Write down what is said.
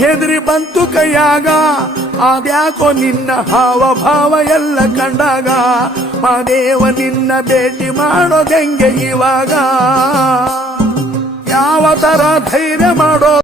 ಹೆದರಿ ಬಂತು ಕೈಯಾಗ ಅದ್ಯಾಕೋ ನಿನ್ನ ಹಾವಭಾವ ಎಲ್ಲ ಕಂಡಾಗ ಮಾದೇವ ನಿನ್ನ ಭೇಟಿ ಮಾಡೋದೆಂಗೆ ಇವಾಗ ಯಾವ ತರ ಧೈರ್ಯ ಮಾಡೋದು